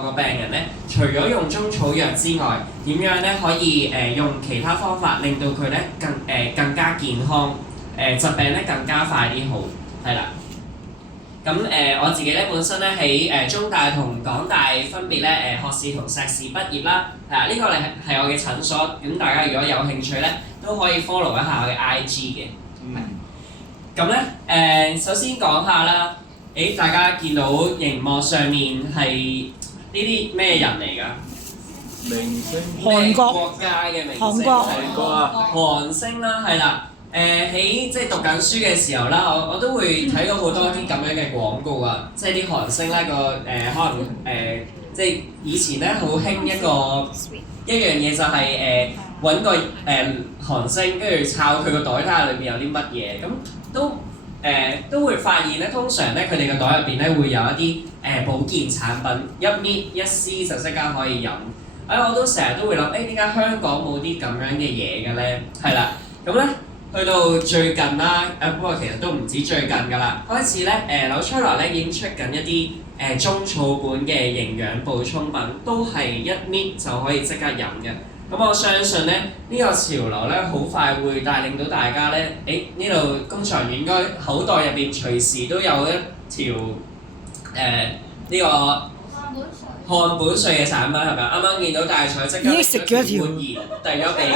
個病人咧，除咗用中草藥之外，點樣咧可以用其他方法令到佢咧更加健康，疾病咧更加快啲好，係啦。咁我自己咧本身咧喺中大同港大分別咧學士同碩士畢業啦，係啊，呢個係我嘅診所，咁大家如果有興趣咧都可以 follow 一下我嘅 IG 嘅。咁咧首先講下啦，大家見到熒幕上面係呢啲咩人嚟㗎？明星咩韓國國家嘅明星？韓國韓國啊，韓星啦，係啦。喺即係讀緊書嘅時候啦，我都會睇到好多啲咁樣嘅廣告啊，即係啲韓星咧可能即係以前咧好興一樣嘢就係揾個韓星，跟住抄佢個袋睇下裏面有啲乜嘢，咁都會發現咧，通常咧佢哋個袋入邊咧會有一啲保健產品，一搣一撕就即刻可以飲。我都成日都會諗，點解香港冇啲咁樣嘅嘢嘅咧？係啦，咁咧。去到最近啦，不過其實都唔止最近㗎啦，開始咧紐崔萊咧已經出緊一啲中草本嘅營養補充品，都係一搣就可以即刻飲嘅。咁我相信咧呢個潮流咧好快會帶領到大家咧，呢度工作人員應該口袋入邊隨時都有一條呢個漢本水嘅產品係咪？啱啱見到大彩即刻已經食咗一條換言遞咗俾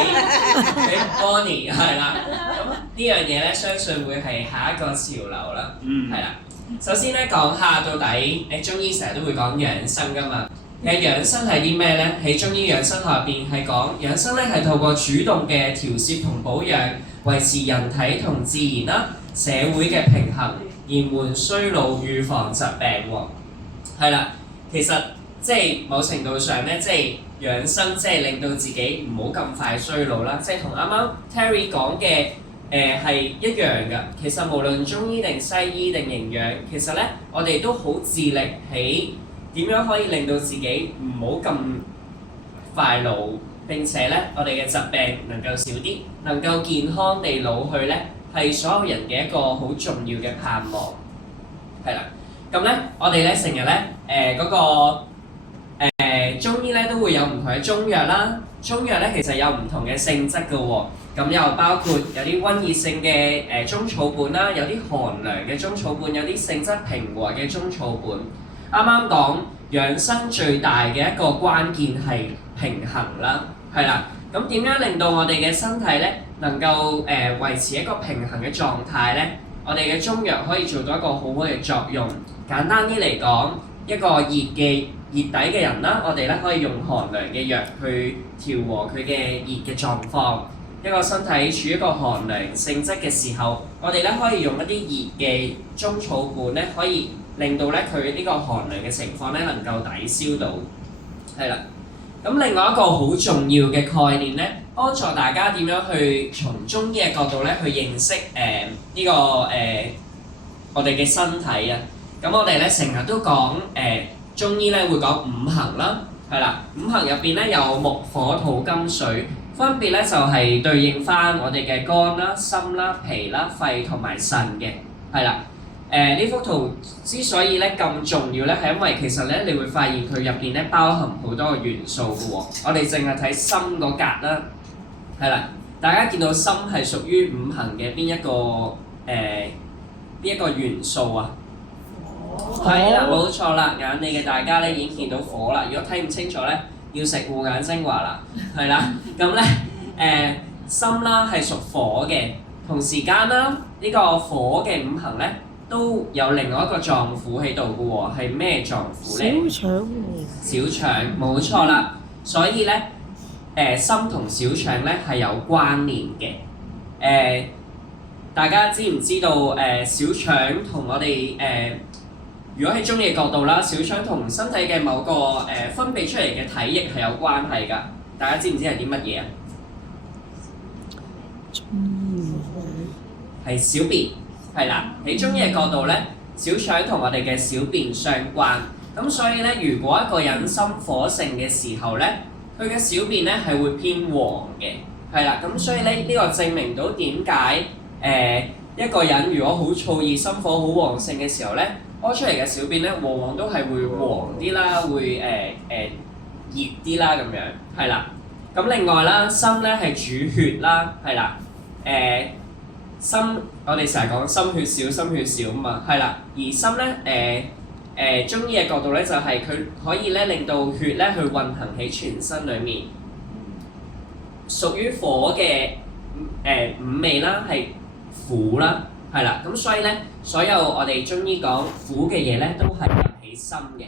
Bonnie 係啦。咁呢樣嘢咧，相信會係下一個潮流啦。係啦。首先咧講下到底中醫成日都會講養生㗎嘛。其實養生係啲咩咧？喺中醫養生學入邊係講養生咧係透過主動嘅調節同保養，維持人體同自然啦、社會嘅平衡，延緩衰老、預防疾病喎。係啦，其實即係某程度上咧，即係養生，即係令到自己唔好咁快衰老啦。即係同啱啱 Terry 講嘅係一樣㗎。其實無論中醫定西醫定營養，其實咧我哋都好致力喺點樣可以令到自己唔好咁快老，並且咧我哋嘅疾病能夠少啲，能夠健康地老去咧，係所有人嘅一個好重要嘅盼望。係啦，咁咧我哋咧成日咧嗰個中醫咧都會有唔同嘅中藥啦，中藥咧其實有唔同嘅性質㗎喎，咁又包括有啲溫熱性嘅中草本啦，有啲寒涼嘅中草本，有啲性質平和嘅中草本。啱啱講養生最大嘅一個關鍵係平衡啦，係啦，咁點樣令到我哋嘅身體咧能夠維持一個平衡嘅狀態咧？我哋嘅中藥可以做到一個好好嘅作用。簡單啲嚟講，一個熱底嘅人啦，我哋咧可以用寒涼嘅藥去調和佢嘅熱嘅狀況。一個身體處於一個寒涼性質嘅時候，我哋咧可以用一啲熱嘅中草本咧，可以令到咧佢呢個寒涼嘅情況咧能夠抵消到。係啦，咁另外一個好重要嘅概念咧，幫助大家點樣去從中醫嘅角度咧去認識我哋嘅身體啊。咁我哋咧成日都講中醫咧會講五行啦，係啦，五行入邊咧有木、火、土、金、水，分別咧就係對應翻我哋嘅肝啦、心啦、脾啦、肺同埋腎嘅，係啦。呢幅圖之所以咧咁重要咧，係因為其實咧你會發現佢入邊咧包含好多個元素嘅喎。我哋淨係睇心嗰格啦，係啦，大家見到心係屬於五行嘅邊一個元素啊？係啦，冇錯啦，眼利嘅大家咧已經見到火啦。如果睇唔清楚咧，要食護眼精華啦，係啦。咁咧心啦係屬火嘅，同時間啦呢個火嘅五行咧都有另外一個臟腑喺度嘅喎，係咩臟腑咧？小腸喎。小腸，冇錯啦。所以咧心同小腸咧係有關聯嘅。大家知唔知道小腸同我哋如果喺中醫嘅角度啦，小腸同身體嘅某個分泌出嚟嘅體液係有關係㗎。大家知唔知係啲乜嘢啊？係小便，係啦。喺中醫嘅角度咧，小腸同我哋嘅小便相關。咁所以咧，如果一個人心火盛嘅時候咧，佢嘅小便咧係會偏黃嘅，係啦。咁所以咧呢個證明到點解一個人如果好燥熱、心火好旺盛嘅時候咧，屙出嚟嘅小便咧，往往都係會黃啲啦，會熱啲啦咁樣，係啦。咁另外啦，心咧係主血啦，係啦。心我哋成日講心血少，心血少啊嘛，係啦。而心咧中醫嘅角度咧，就係佢可以咧令到血咧去運行喺全身裡面。屬於火嘅五味啦，係苦啦，係啦。咁所以咧，所有我哋中醫講苦嘅嘢咧，都係入起心嘅，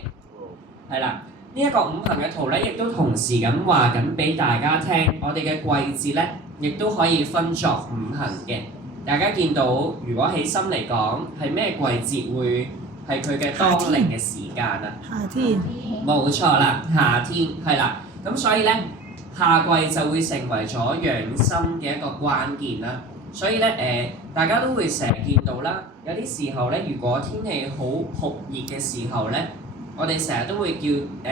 係啦。呢一個五行嘅圖咧，亦都同時咁話緊俾大家聽，我哋嘅季節咧，亦都可以分作五行嘅。大家見到，如果起心嚟講，係咩季節會係佢嘅當令嘅時間啊？夏天。冇錯啦，夏天係啦。咁所以咧，夏季就會成為咗養心嘅一個關鍵啦。所以咧大家都會成日見到啦，有啲時候咧，如果天氣好酷熱嘅時候咧，我哋成日都會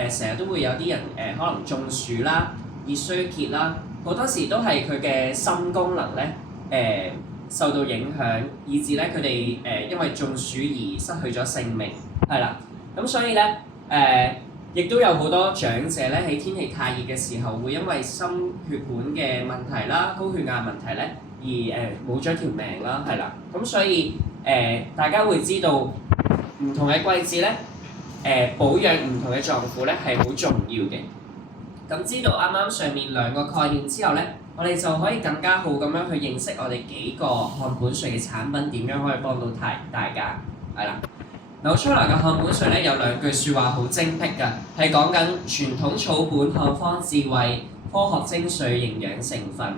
成日都會有啲人可能中暑啦、熱衰竭啦，好多時都係佢嘅心功能咧受到影響，以致咧佢哋因為中暑而失去咗性命，係啦。咁所以咧亦都有好多長者咧喺天氣太熱嘅時候，會因為心血管嘅問題啦、高血壓問題咧而冇咗條命啦，係啦。咁所以大家會知道唔同嘅季節咧保養唔同嘅臟腑咧係好重要嘅。咁知道啱啱上面兩個概念之後咧，我哋就可以更加好咁樣去認識我哋幾個漢本水嘅產品點樣可以幫到大家，係啦。扭出嚟嘅漢本水咧有兩句説話好精闢㗎，係講緊傳統草本漢方智慧、科學精髓、營養成分。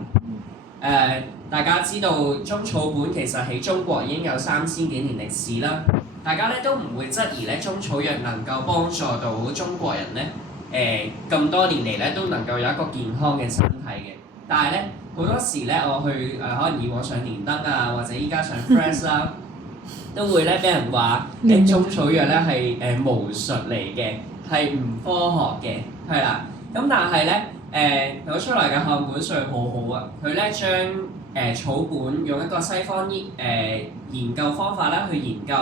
大家知道中草本其實喺中國已經有3000幾年歷史啦，大家咧都唔會質疑咧中草藥能夠幫助到中國人咧咁多年嚟咧都能夠有一個健康嘅身體嘅。但係咧好多時咧我去可能以往上連登啊，或者依家上 Press 啦，都會咧俾人話中草藥咧係巫術嚟嘅，係唔科學嘅，係啦。咁但係咧攞出嚟嘅漢本水好好啊，佢咧將草本用一個西方研究方法啦去研究，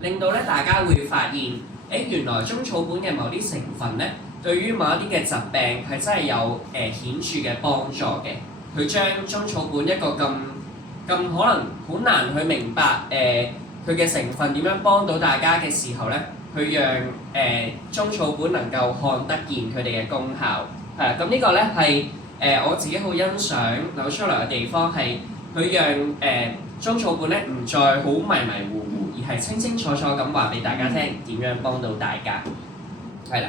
令到咧大家會發現原來中草本嘅某啲成分咧，對於某一啲嘅疾病係真係有顯著嘅幫助嘅。佢將中草本一個咁可能好難去明白佢嘅成分點樣幫到大家嘅時候咧，去讓中草本能夠看得見佢哋嘅功效。係啦，咁呢個咧係我自己好欣賞扭出嚟嘅地方係佢讓中草本咧唔再好迷迷糊糊，而係清清楚楚咁話俾大家聽點樣幫到大家。係啦，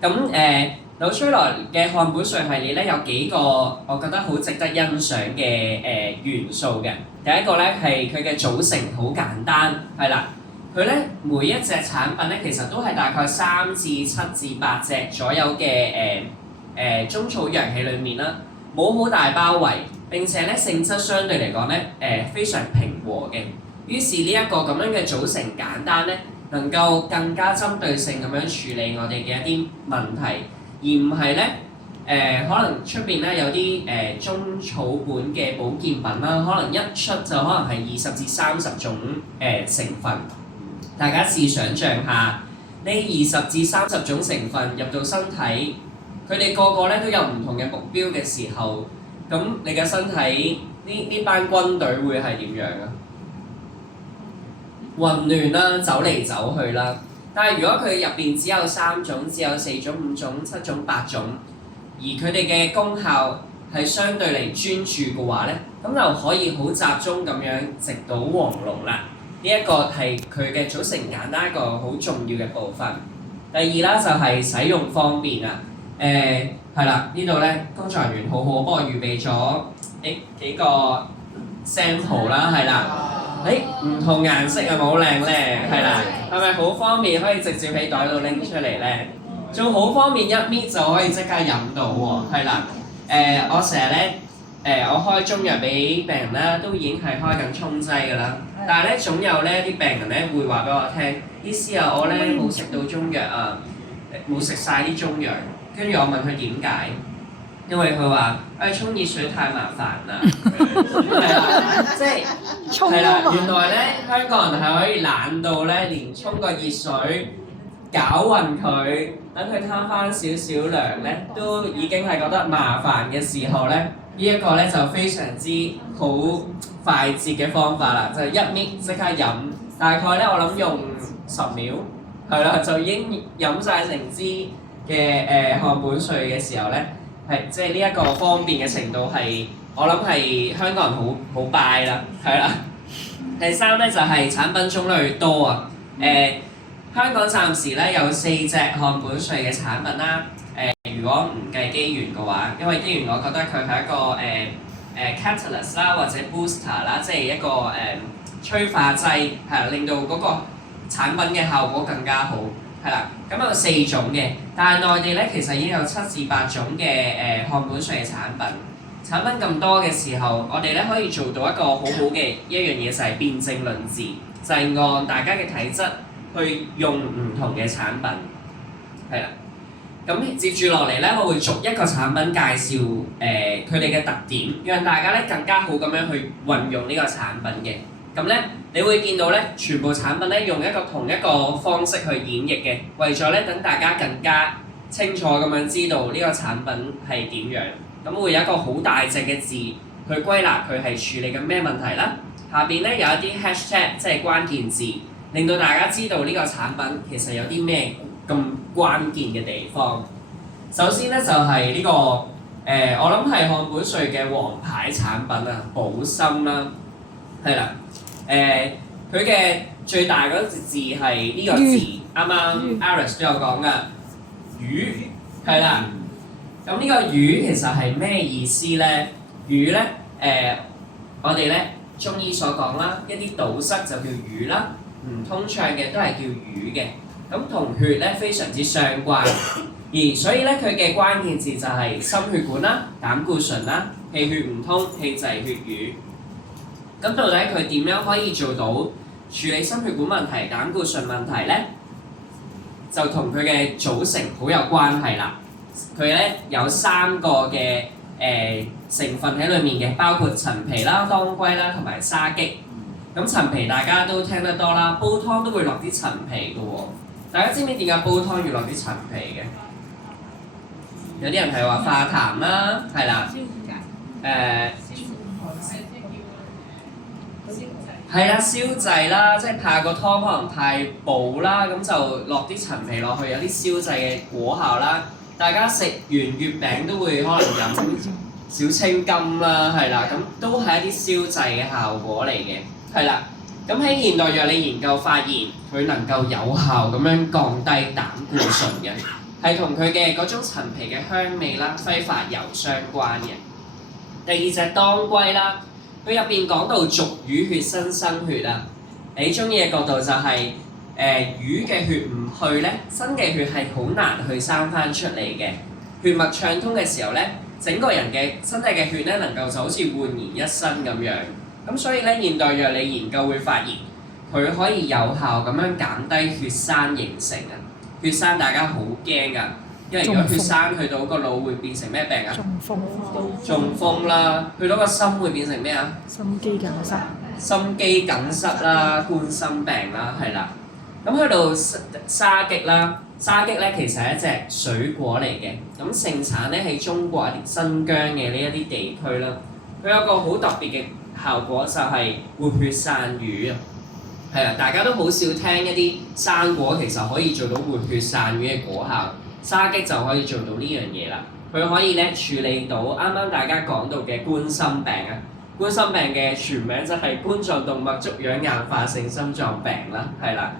咁扭出嚟嘅漢本水系列咧有幾個我覺得好值得欣賞嘅元素嘅。第一個咧係佢嘅組成好簡單，係啦，佢咧每一隻產品咧其實都係大概3至7至8隻左右嘅中草藥喺裡面啦，冇好大包圍，並且咧性質相對嚟講咧非常平和嘅。於是呢一個咁樣嘅組成簡單咧，能夠更加針對性咁樣處理我哋嘅一啲問題，而唔係咧可能出邊咧有啲中草本嘅保健品啦，可能一出就可能係20至30種成分。大家試想像下，呢20至30種成分入到身體，佢哋個個咧都有唔同嘅目標嘅時候，咁你嘅身體呢班軍隊會係點樣啊？混亂啦，走嚟走去啦。但係如果佢入邊只有3種、只有4種、5種、7種、8種，而佢哋嘅功效係相對嚟專注嘅話咧，咁就可以好集中咁樣直搗黃龍啦。呢一個係佢嘅組成簡單一個好重要嘅部分。第二啦就係使用方便啊。係啦，呢度咧工作人員好好幫我預備咗幾個 sample 啦，係啦。唔同顏色係咪好靚咧？係啦，係咪好方便可以直接喺袋度拎出嚟咧？仲好方便一搣就可以即刻飲到喎，係啦。我成日咧我開中藥俾病人啦，都已經係開緊沖劑㗎啦。但係咧總有咧啲病人咧會話俾我聽，醫師啊，我咧冇食到中藥啊，冇食晒啲中藥。跟住我問佢點解，因為佢話沖熱水太麻煩啦，係啦，即係係啦，原來咧香港人係可以懶到咧，連沖個熱水攪勻佢，等佢攤翻少少涼咧，都已經係覺得麻煩嘅時候咧，呢一個咧就非常之好快捷嘅方法啦，就一搣即刻飲，大概咧我諗用10秒，係啦，就已經飲晒成支嘅漢本水嘅時候咧。係，即係呢一個方便嘅程度係，我諗係香港人好 buy 啦，係啦。第三咧就係、產品種類多啊，香港暫時咧有4隻漢本水嘅產品啦。如果唔計機緣嘅話，因為機緣我覺得佢係一個catalyst 啦或者 booster 啦，即係一個催化劑，係令到嗰個產品嘅效果更加好。係啦，咁有4種嘅，但係內地咧其實已經有7至8種嘅漢本水嘅產品。產品咁多嘅時候，我哋咧可以做到一個好好嘅一樣嘢，就係辨證論治，就係按大家嘅體質去用唔同嘅產品。係啦，咁接住落嚟咧，我會逐一個產品介紹佢哋嘅特點，讓大家咧更加好咁樣去運用呢個產品嘅。咁咧，你會見到咧，全部產品咧用同一個方式去演繹嘅，為咗咧等大家更加清楚咁樣知道呢個產品係點樣。咁會有一個好大隻嘅字去歸納佢係處理緊咩問題啦。下邊咧有一啲 hashtag 即係關鍵字，令到大家知道呢個產品其實有啲咩咁關鍵嘅地方。首先咧就係呢個我諗係漢本水嘅王牌產品啊，保心啦，係啦。佢嘅最大嗰隻字係呢個字，啱啱 Aris 都有講噶，魚係啦。咁呢個魚其實係咩意思咧？魚咧我哋咧中醫所講啦，一啲堵塞就叫魚啦，唔通暢嘅都係叫魚嘅。咁同血咧非常之相關，而所以咧佢嘅關鍵字就係心血管啦、膽固醇啦、氣血唔通、氣滯血瘀。咁到底佢點樣可以做到處理心血管問題、膽固醇問題咧？就同佢嘅組成好有關係啦。佢咧有3個嘅成分喺裡面嘅，包括陳皮啦、當歸啦同埋沙棘。咁陳皮大家都聽得多啦，煲湯都會落啲陳皮嘅喎。大家知唔知點解煲湯要落啲陳皮嘅？有啲人係話化痰啦，係啦，係啦，消滯啦，即係怕個湯可能太補啦，咁就落啲陳皮落去，有啲消滯嘅果效啦。大家食完月餅都會可能飲小青柑啦，係啦，咁都係一啲消滯嘅效果嚟嘅，係啦。咁喺現代藥理研究發現，佢能夠有效咁樣降低膽固醇嘅，係同佢嘅嗰種陳皮嘅香味啦、揮發油相關嘅。第2隻當歸啦。佢入邊講到續瘀血、新生血啊！喺中醫嘅角度就係瘀嘅血唔去咧，新嘅血係好難去生翻出嚟嘅。血脈暢通嘅時候咧，整個人嘅身體嘅血咧能夠就好似煥然一新咁樣。咁所以咧，現代藥理研究會發現佢可以有效咁樣減低血栓形成啊！血栓大家好驚㗎，因為如果血栓去到個腦會變成咩病啊？中風啦，去到個心會變成咩啊？心肌梗塞啦，冠心病啦，係啦。咁去到沙棘啦，沙棘咧其實係一隻水果嚟嘅，咁盛產咧喺中國新疆嘅呢一啲地區啦。佢有個好特別嘅效果就係活血散瘀啊。係啦，大家都好少聽一啲生果其實可以做到活血散瘀嘅果效，沙棘就可以做到呢樣嘢啦。佢可以咧處理到啱啱大家講到嘅冠心病啊。冠心病嘅全名就係冠狀動脈粥樣硬化性心臟病啦，係啦。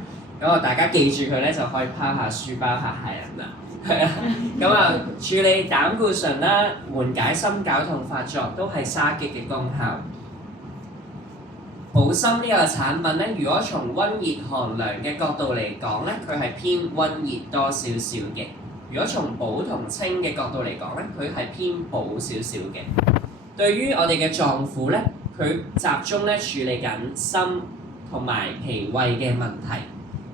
咁啊，大家記住佢咧就可以拋下書包嚇下人啦，係啊。咁啊，處理膽固醇啦、緩解心絞痛發作都係沙棘嘅功效。保心呢個產品咧，如果從溫熱寒涼嘅角度嚟講咧，佢係偏溫熱多少少嘅；如果從補同清嘅角度嚟講咧，佢係偏補少少嘅。對於我哋嘅臟腑咧，佢集中咧處理緊心同埋脾胃嘅問題，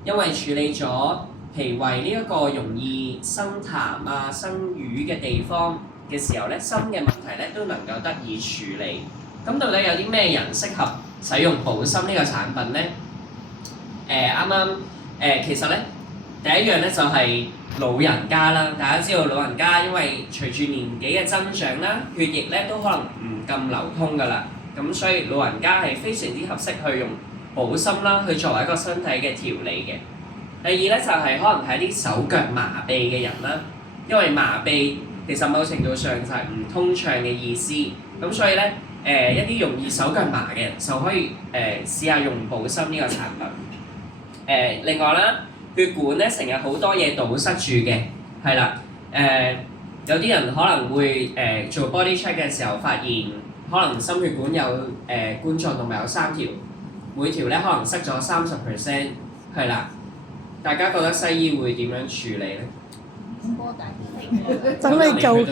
因為處理咗脾胃呢一個容易生痰啊、生瘀嘅地方，嘅時候咧，心嘅問題咧都能夠得以處理。咁到底有啲咩人適合使用保心呢個產品咧？啱啱其實咧第一樣咧就係老人家啦。大家知道老人家因為隨住年紀嘅增長啦，血液咧都可能唔咁流通㗎啦。咁所以老人家係非常之合適去用保心啦，去作為一個身體嘅調理嘅。第二咧就係可能係啲手腳麻痹嘅人啦，因為麻痹其實某程度上就係唔通暢嘅意思。咁所以咧一啲容易手腳麻嘅人就可以試下用保心呢個產品。另外啦，血管咧成日好多嘢堵塞住嘅，係啦。有啲人可能會做 body check 嘅時候發現，可能心血管有冠狀動脈有3條，每條咧可能塞咗30%，係啦。大家覺得西醫會點樣處理咧？等你做，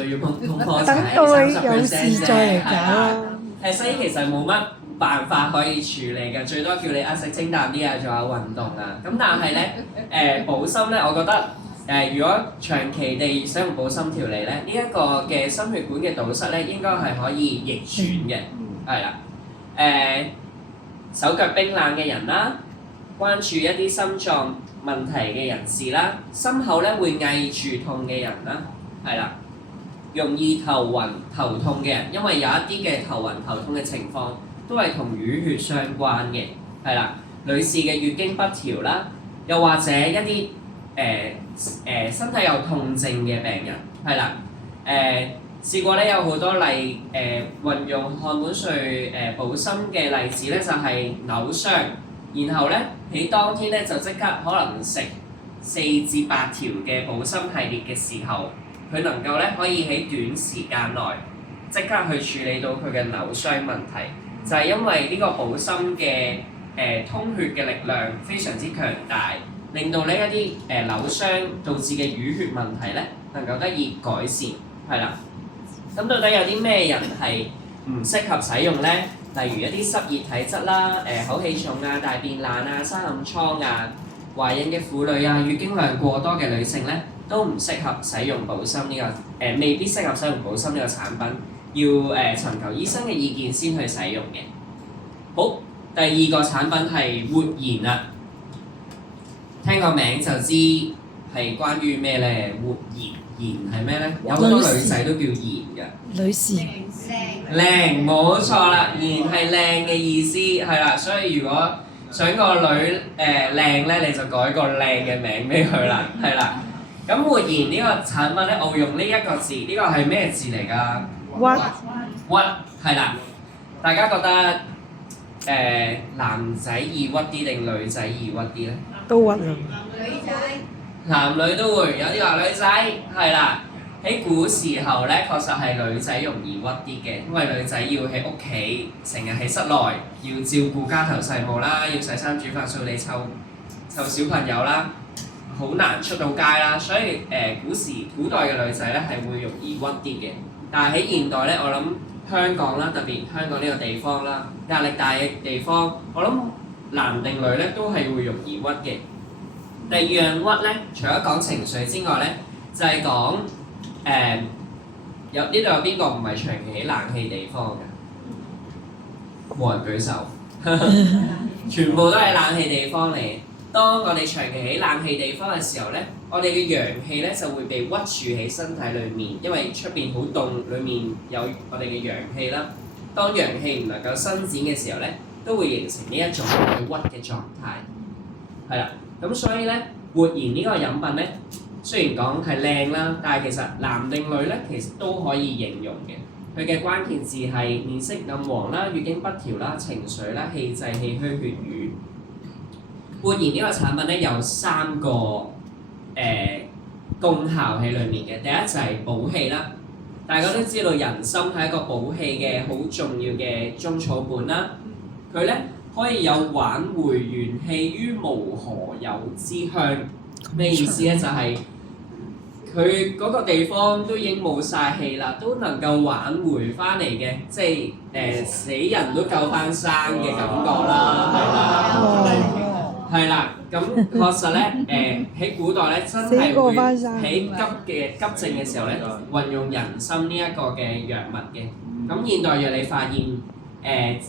等到你有事再嚟搞。西醫其實冇乜辦法可以處理嘅，最多叫你食清淡啲啊，做下運動啊。咁但係咧保心咧，我覺得如果長期地使用保心調理咧，呢一個嘅心血管嘅堵塞咧，應該係可以逆轉嘅，係啦。手腳冰冷嘅人啦，關注一啲心臟問題嘅人士啦，心口咧會翳住痛嘅人啦，係啦，容易頭暈頭痛嘅人，因為有一啲嘅頭暈頭痛嘅情況都係同淤血相關嘅，係啦，女士嘅月經不調啦，又或者一啲身體有痛症嘅病人，係啦，試過咧有好多運用漢本瑞保心嘅例子咧，就係扭傷。然後咧喺當天咧就即刻可能食4至8條嘅保心系列嘅時候，佢能夠咧可以喺短時間內即刻去處理到佢嘅扭傷問題，就係因為呢個保心嘅通血嘅力量非常之強大，令到呢一啲扭傷導致嘅淤血問題咧能夠得以改善，係啦。咁到底有啲咩人係唔適合使用咧？例如一啲濕熱體質啦、口氣重啊、大便爛啊、生暗瘡啊、懷孕嘅婦女啊、月經量過多嘅女性咧，都唔適合使用保心呢個未必適合使用保心呢個產品，要尋求醫生嘅意見先去使用嘅。好，第二個產品係活妍啦，聽個名就知係關於咩咧？活妍，妍係咩咧？有好多女仔都叫妍嘅。女士。靚，冇錯啦，妍係靚嘅意思，係啦，所以如果想個女靚咧，你就改個靚嘅名俾佢啦，係啦。咁活妍呢個產品咧，我會用呢一個字，呢個係咩字嚟㗎？屈，係啦。大家覺得男仔易屈啲定女仔易屈啲咧？都屈啊！男女都會，有啲話女仔係啦。喺古時候咧，確實係女仔容易屈啲嘅，因為女仔要喺屋企，成日喺室內，要照顧家頭細務啦，要洗衫煮飯掃地湊小朋友啦，好難出到街啦，所以古代嘅女仔咧係會容易屈啲嘅。但係喺現代咧，我諗香港啦，特別香港呢個地方啦，壓力大嘅地方，我諗男定女咧都係會容易屈嘅。第二樣屈咧，除咗講情緒之外咧，就係講呢度有邊個唔係長期喺冷氣地方㗎？冇人舉手，全部都係冷氣地方嚟。當我哋長期喺冷氣地方嘅時候咧，我哋嘅陽氣咧就會被屈住喺身體裏面，因為出邊好凍，裡面有我哋嘅陽氣啦。當陽氣唔能夠伸展嘅時候咧，都會形成呢一種去屈嘅狀態。係啦，咁所以咧，活妍呢個飲品咧，雖然講係靚啦，但係其實男定女咧，其實都可以形容嘅。佢嘅關鍵字係面色暗黃啦、月經不調啦、情緒啦、氣滯氣虛血瘀。活妍呢個產品咧有3個功效喺裡面嘅。第一就係補氣啦，大家都知道人參係一個補氣嘅好重要嘅中草本啦。佢咧可以有挽回元氣於無何有之鄉。咩意思咧？就係佢嗰個地方都已經冇晒氣啦，都能夠挽回翻嚟嘅，即係死人都救翻生嘅感覺啦，係啦。係啦，咁確實咧，喺古代咧真係會喺急症嘅時候咧，運用人參呢一個嘅藥物嘅。咁現代藥理發現，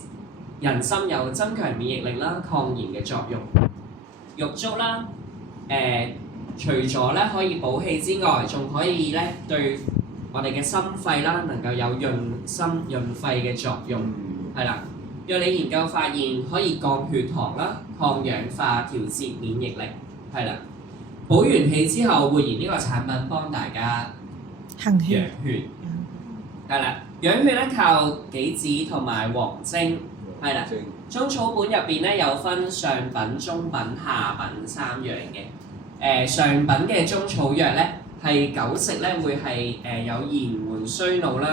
人參有增強免疫力啦、抗炎嘅作用。玉竹啦，除咗咧可以補氣之外，仲可以咧對我哋嘅心肺啦，能夠有潤心潤肺嘅作用，係啦。藥理研究發現可以降血糖啦、抗氧化、調節免疫力，係啦。補完氣之後，活燃呢個產品幫大家養血，係啦。養血咧靠杞子同埋黃精，係啦。中草本入邊咧有分上品、中品、下品三樣嘅。上品嘅中草藥咧係久食咧會係有延緩衰老啦，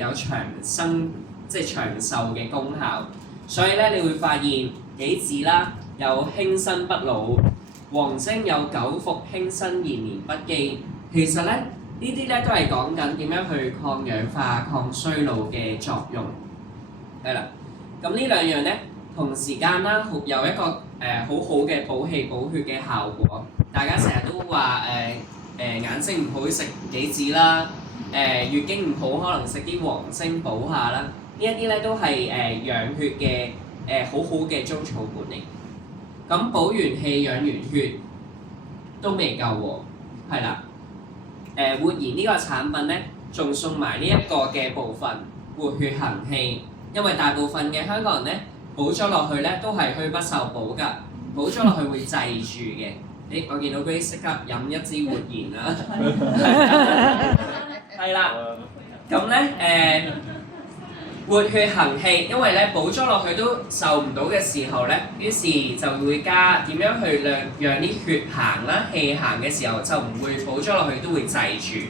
有長生即係長壽嘅功效。所以咧你會發現杞子啦有輕身不老，黃精有久服輕身延年不羈。其實咧呢啲咧都係講緊點樣去抗氧化、抗衰老嘅作用。係啦，咁呢兩樣咧同時間啦有一個好好嘅補氣補血嘅效果。大家成日都話眼睛唔好食杞子啦，月經唔好可能食啲黃精補下啦。呢一啲咧都係養血嘅好好嘅中草本嚟。咁補完氣養完血都未夠喎，係啦。活燃呢個產品咧，仲送埋呢一個嘅部分活血行氣，因為大部分嘅香港人咧補咗落去咧都係虛不受補㗎，補咗落去會滯住嘅。我見到 Grace 即刻飲一支活燃啦，係啦。咁咧活血行氣，因為咧補咗落去都受唔到嘅時候咧，於是就會加點樣去讓啲血行啦、氣行嘅時候就唔會補咗落去都會滯住。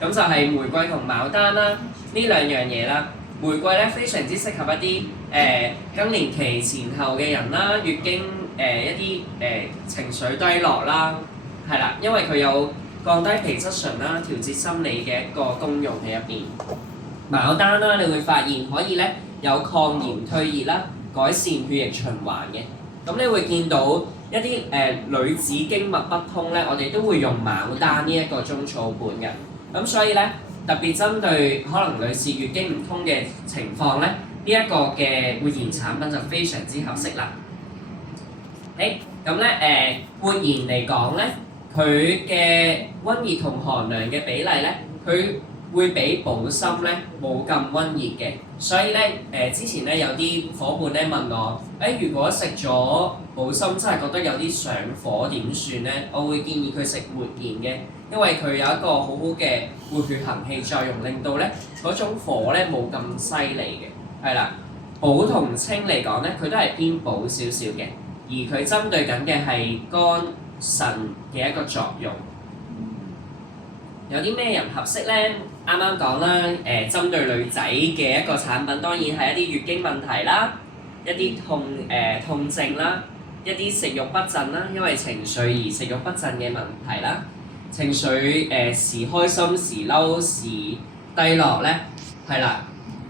咁就係玫瑰同牡丹啦，呢兩樣嘢啦。玫瑰咧非常之適合一啲更年期前後嘅人啦，月經一啲情緒低落啦，係啦，因為佢有降低皮質醇啦、調節心理嘅一個功用喺入邊。牡丹啦，你會發現可以咧有抗炎退熱啦、改善血液循環嘅。咁你會見到一啲女子經脈不通咧，我哋都會用牡丹呢一個中草本嘅。咁所以咧特別針對可能女士月經唔通嘅情況咧，呢一個嘅活燃產品就非常之合適啦。咁咧活燃嚟講咧，佢嘅溫熱同寒涼嘅比例咧，佢會比補心咧冇咁溫熱嘅。所以咧之前咧有啲伙伴咧問我，如果食咗補心真係覺得有啲上火點算咧？我會建議佢食活燃嘅，因為佢有一個好好嘅活血行氣作用，令到咧嗰種火咧冇咁犀利嘅。係啦，補同清嚟講咧，佢都係偏補少少嘅。而佢針對緊嘅係肝腎嘅一個作用。有啲咩人合適咧？啱啱講啦，針對女仔嘅一個產品，當然係一啲月經問題啦，一啲痛症啦，一啲食慾不振啦，因為情緒而食慾不振嘅問題啦，情緒時開心時嬲時低落咧，係啦。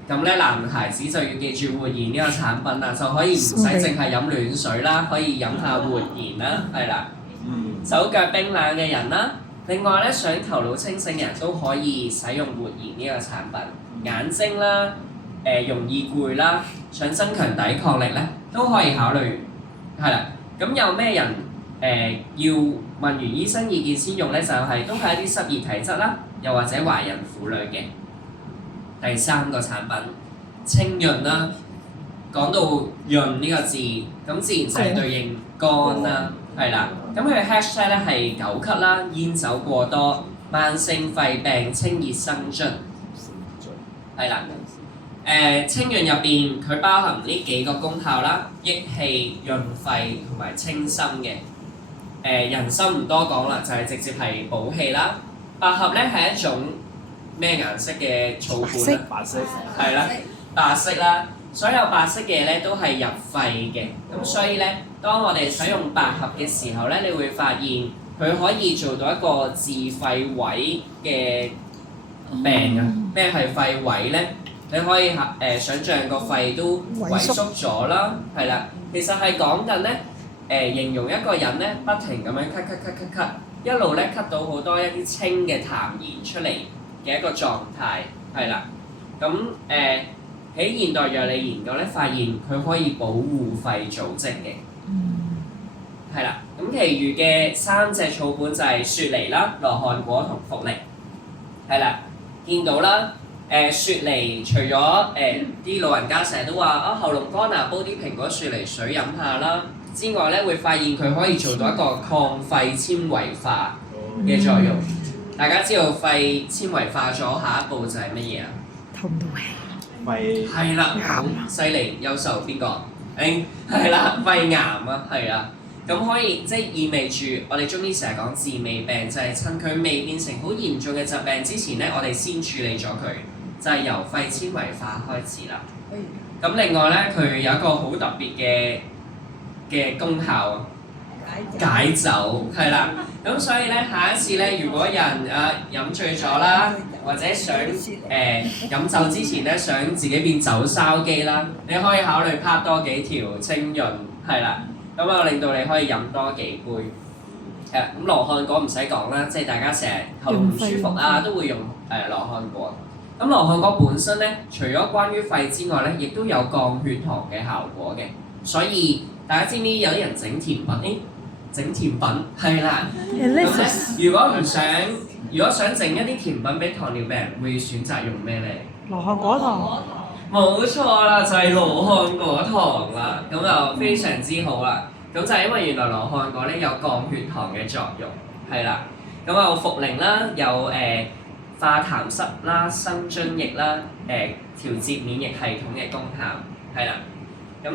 咁咧男孩子就要記住活燃呢個產品啦，就可以唔使淨係飲暖水啦，可以飲下活燃啦，係啦。手腳冰冷嘅人啦，另外咧想頭腦清醒嘅人都可以使用活燃呢個產品。眼睛啦，容易攰啦，想增強抵抗力咧，都可以考慮。係啦，咁有咩人要問完醫生意見先用咧？就係都係一啲濕熱體質啦，又或者懷孕婦女嘅。第三個產品清潤啦，講到潤呢個字，咁自然就係對應肝啦，係啦。咁佢嘅 hashtag 咧係久咳啦、煙酒過多、慢性肺病、清熱生津，係啦。清潤入邊佢包含呢幾個功效啦，益氣、潤肺同埋清心嘅。人參唔多講啦，就係直接係補氣啦。百合咧係一種咩顏色嘅草本咧？白色。係啦，白色啦。所有白色嘅嘢咧都係入肺嘅，咁所以咧，當我哋使用百合嘅時候咧，你會發現佢可以做到一個治肺痿嘅病啊！咩係肺痿咧？你可以想像個肺都萎縮咗啦，係啦。其實係講緊咧，形容一個人咧不停咁樣咳，一路咧咳到好多一啲清嘅痰涎出嚟嘅一個狀態，係啦。咁喺現代藥理研究咧，發現佢可以保護肺組織嘅，係啦。咁其餘嘅3隻草本就係雪梨啦、羅漢果同茯苓，係啦。見到啦，雪梨除咗啲老人家成日都話啊喉嚨乾啊，煲啲蘋果雪梨水飲下啦之外咧，會發現佢可以做到一個抗肺纖維化嘅作用。大家知道肺纖維化咗，下一步就係乜嘢啊？透唔到氣。肺係啦，好犀利，優秀邊個？係啦，肺癌啊，係啦。咁可以即係意味住我哋中醫成日講治未病，就係趁佢未變成好嚴重嘅疾病之前咧，我哋先處理咗佢，就係由肺纖維化開始啦。咁另外咧，佢有一個好特別嘅功效，解酒係啦。咁所以咧，下一次咧，如果有人飲醉咗啦，或者想飲酒之前咧，想自己變酒筲箕啦，你可以考慮拍多幾條清潤，係啦。咁啊，令到你可以飲多幾杯。咁羅漢果唔使講啦，即係大家成日喉嚨唔舒服啊，都會用羅漢果。咁羅漢果本身咧，除咗關於肺之外咧，亦都有降血糖嘅效果嘅。所以大家知唔知有啲人整甜品？整甜品係啦。咁咧，如果想整一啲甜品俾糖尿病人，會選擇用咩咧？羅漢果糖。冇錯啦，就係羅漢果糖啦，咁就非常之好啦。咁就係因為原來羅漢果咧有降血糖嘅作用，係啦。咁有茯苓啦，有化痰濕啦、生津液啦、調節免疫系統嘅功效，係啦。咁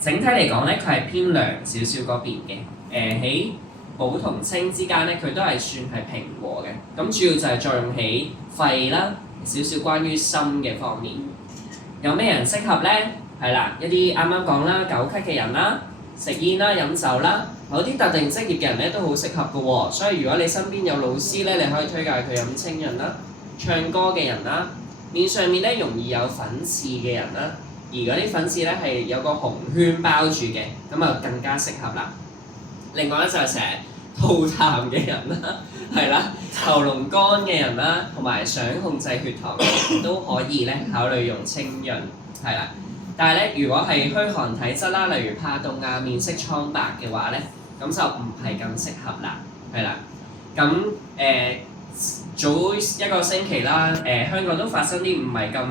整體嚟講咧，佢係偏涼少少嗰邊嘅。喺補同清之間咧，佢都係算係平和嘅。咁主要就係作用喺肺啦，少少關於心嘅方面。有咩人適合咧？係啦，一啲啱啱講啦，久咳嘅人啦，食煙啦、飲酒啦，某啲特定職業嘅人咧都好適合嘅喎。所以如果你身邊有老師咧，你可以推介佢飲清潤啦。唱歌嘅人啦，面上面咧容易有粉刺嘅人啦，而嗰啲粉刺咧係有個紅圈包住嘅，咁啊更加適合啦。另外咧就係成日吐痰嘅人啦，係啦，喉嚨乾嘅人啦，同埋想控制血糖嘅人都可以咧考慮用清潤，係啦。但係咧，如果係虛寒體質啦，例如怕凍啊、面色蒼白嘅話咧，咁就唔係咁適合啦，係啦。咁早一個星期啦，香港都發生啲唔係咁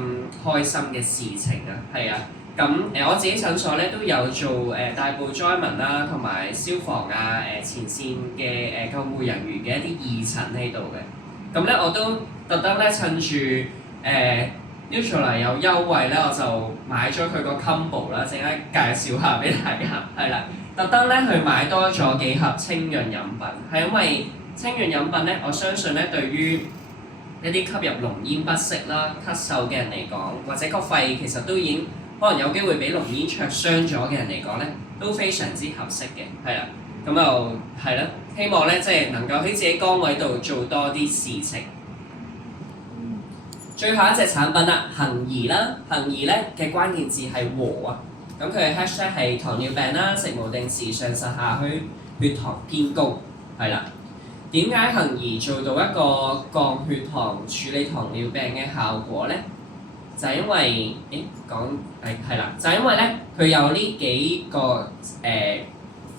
開心嘅事情啊，係啊。咁我自己診所咧都有做大埔災民啦，同埋消防啊、前線嘅救護人員嘅一啲義診喺度嘅。咁咧我都特登咧趁住Nutralite 有優惠咧，我就買咗佢個 combo 啦，陣間介紹下俾大家。係啦，特登咧去買多咗幾盒清潤飲品，係因為清潤飲品咧，我相信咧對於一啲吸入濃煙不適啦、咳嗽嘅人嚟講，或者個肺其實都已經可能有機會俾濃煙灼傷咗嘅人嚟講咧，都非常之合適嘅，係啦。咁就係啦，希望咧即係能夠喺自己崗位度做多啲事情。最後一隻產品啦，恆怡啦，恆怡咧嘅關鍵字係和啊，咁佢嘅 hashtag 係糖尿病啦，食無定時，上實下虛，血糖偏高，係啦。點解恆怡做到一個降血糖、處理糖尿病嘅效果咧？就係因為係啦，就係因為咧佢有呢幾個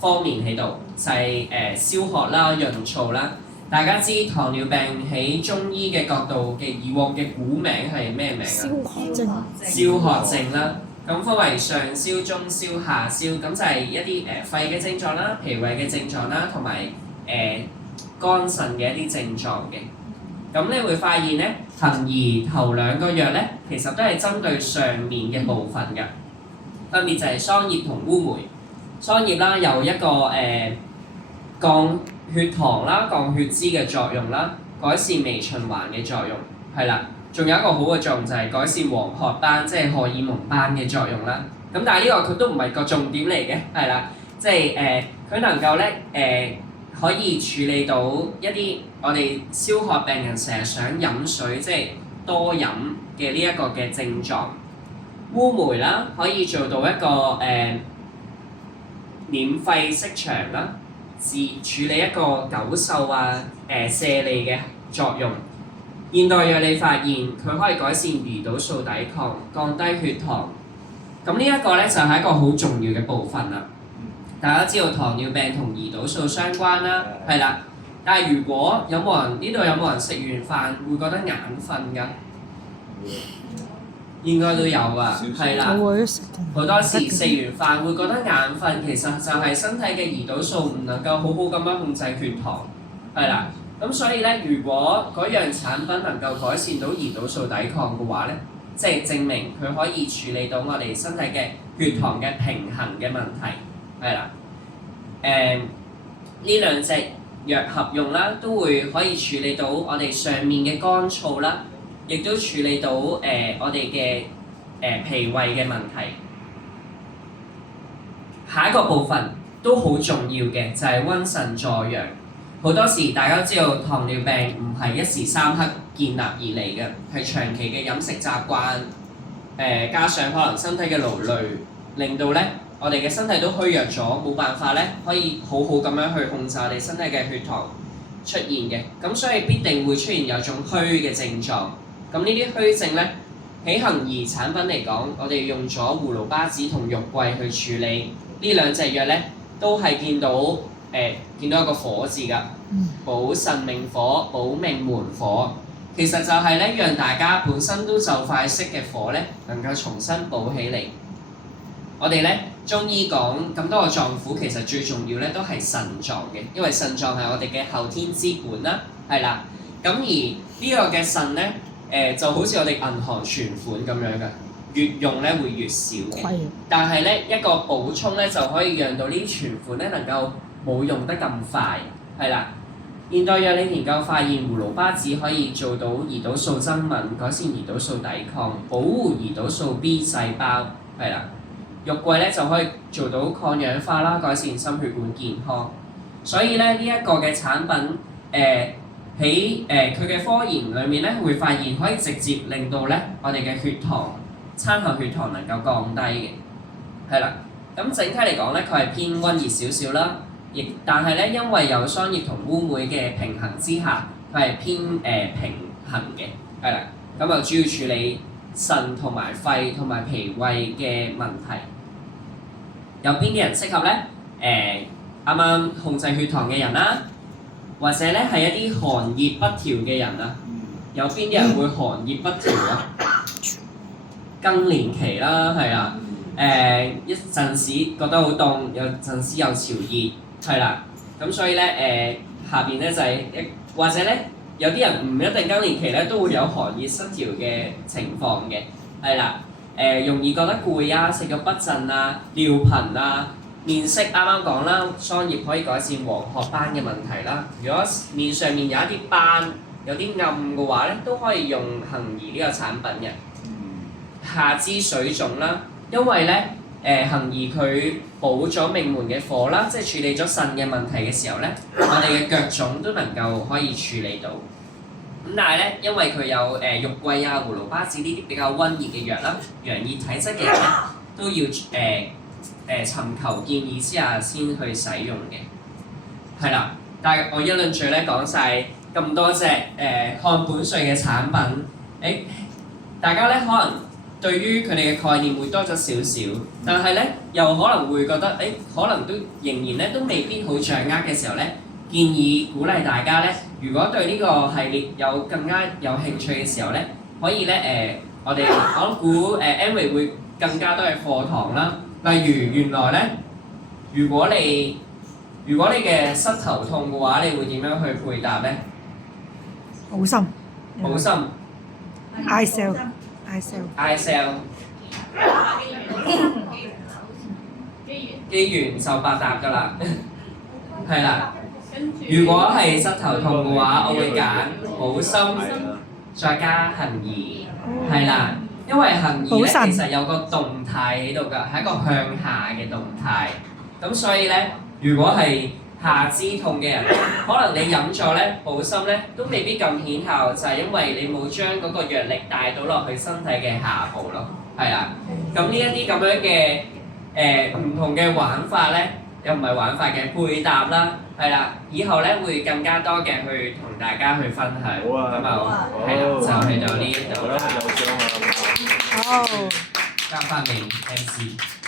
方面喺度，就係消渴啦、潤燥啦。大家知糖尿病喺中醫嘅角度嘅以往嘅古名係咩名啊？消渴症。消渴症啦，咁分為上消、中消、下消，咁就係一啲肺嘅症狀啦、脾胃嘅症狀啦，同埋肝腎嘅一啲症狀嘅。咁你會發現咧，恆怡頭兩個藥咧，其實都係針對上面嘅部分嘅，分別就係桑葉同烏梅。桑葉啦，有一個降血糖啦、降血脂嘅作用啦，改善微循環嘅作用，係啦。仲有一個好嘅作用就係改善黃褐斑，即係荷爾蒙斑嘅作用啦。咁但係呢個佢都唔係個重點嚟嘅，係啦，即係佢能夠咧可以處理到一啲我哋消渴病人成日想飲水，即係多飲嘅呢一個嘅症狀。烏梅啦，可以做到一個免費息腸啦，處理一個久嗽啊、瀉痢嘅作用。現代藥理發現佢可以改善胰島素抵抗、降低血糖。咁呢一個咧就係一個好重要嘅部分啦。大家知道糖尿病同胰島素相關啦，係啦。但係如果有冇人呢度有冇人食完飯會覺得眼瞓㗎？應該都有啊，係啦。好多時食完飯會覺得眼瞓，其實就係身體嘅胰島素唔能夠好好咁樣控制血糖，係啦。咁所以咧，如果嗰樣產品能夠改善到胰島素抵抗嘅話咧，即係證明佢可以處理到我哋身體嘅血糖嘅平衡嘅問題，係啦。呢兩隻藥合用啦，都會可以處理到我哋上面嘅乾燥啦，亦都處理到我哋嘅脾胃嘅問題。下一個部分都好重要嘅就係溫腎助陽。好多時大家都知道糖尿病唔係一時三刻建立而嚟嘅，係長期嘅飲食習慣，加上可能身體嘅勞累，令到咧我哋嘅身體都虛弱咗，冇辦法咧可以好好咁樣去控制我哋身體嘅血糖出現嘅，咁所以必定會出現有種虛嘅症狀。咁呢啲虛症咧，喺恆儀產品嚟講，我哋用咗葫蘆巴子同肉桂去處理呢兩隻藥咧，都係見到一個火字㗎，補腎命火，補命門火。其實就係咧，讓大家本身都就快熄嘅火咧，能夠重新補起嚟。我哋咧中醫講咁多個臟腑，其實最重要咧都係腎臟嘅，因為腎臟係我哋嘅後天之本啦，係啦。咁而呢個嘅腎咧，就好似我哋銀行存款咁樣嘅，越用咧會越少嘅。但係咧一個補充咧，就可以讓到呢啲存款咧能夠冇用得咁快，係啦。現代藥理研究發現，葫蘆巴子可以做到胰島素增敏，改善胰島素抵抗，保護胰島素 B 細胞，係啦。肉桂咧就可以做到抗氧化啦，改善心血管健康。所以咧呢一個嘅產品，喺佢嘅科研裏面咧會發現可以直接令到咧我哋嘅血糖餐後血糖能夠降低嘅，係啦。咁整體嚟講咧，佢係偏溫熱少少啦。但係咧，因為有桑葉同烏梅嘅平衡之下，佢係偏平衡嘅，係啦。咁就主要處理腎同埋肺同埋脾胃嘅問題。有邊啲人適合咧？啱啱控制血糖嘅人啦，或者咧係一啲寒熱不調嘅人啊。有邊啲人會寒熱不調啊？更年期啦，係啦。一陣時覺得好凍，有陣時又潮熱。係啦，咁所以咧下邊咧就係或者咧有啲人唔一定更年期咧都會有寒熱失調嘅情況嘅，係啦，容易覺得攰啊，食慾不振啊，尿頻啊，面色啱啱講啦，桑葉可以改善黃褐斑嘅問題啦。如果面上面有一啲斑、有啲暗嘅話咧，都可以用恆儀呢個產品嘅。下肢水腫啦，因為咧恆儀佢補咗命門嘅火啦，即係處理咗腎嘅問題嘅時候咧，我哋嘅腳腫都能夠可以處理到。咁但係咧，因為佢有肉桂啊、葫蘆巴子呢啲比較溫熱嘅藥啦，陽熱體質嘅人咧都要尋求建議之下先去使用嘅。係啦，但係我一輪嘴咧講晒咁多隻漢本瑞嘅產品，大家咧可能對於佢哋嘅概念會多咗少少，但係咧又可能會覺得可能都仍然咧都未必好掌握嘅時候咧，建議鼓勵大家咧，如果對呢個系列有更加有興趣嘅時候咧，可以咧我估Amway 會更加多嘅課堂啦。例如原來咧，如果你嘅膝頭痛嘅話，你會點樣去配搭咧？好心。好心。I cell 機緣就百搭㗎啦，係啦。如果係膝頭痛嘅話，我會揀好心再加恆儀，係啦。因為恆儀咧其實有個動態喺度㗎，係一個向下嘅動態。咁所以咧，如果係下肢痛嘅人，可能你飲咗咧補心咧都未必咁顯效，就係因為你冇將嗰個藥力帶到落去身體嘅下部咯，係啦。咁呢一啲咁樣嘅唔同嘅玩法咧，又唔係玩法嘅配搭啦，係啦，以後咧會更加多嘅去同大家去分享。好啊，咁啊，係啦，就去到呢一度啦。好啦，有獎啊！好。交翻俾 MC。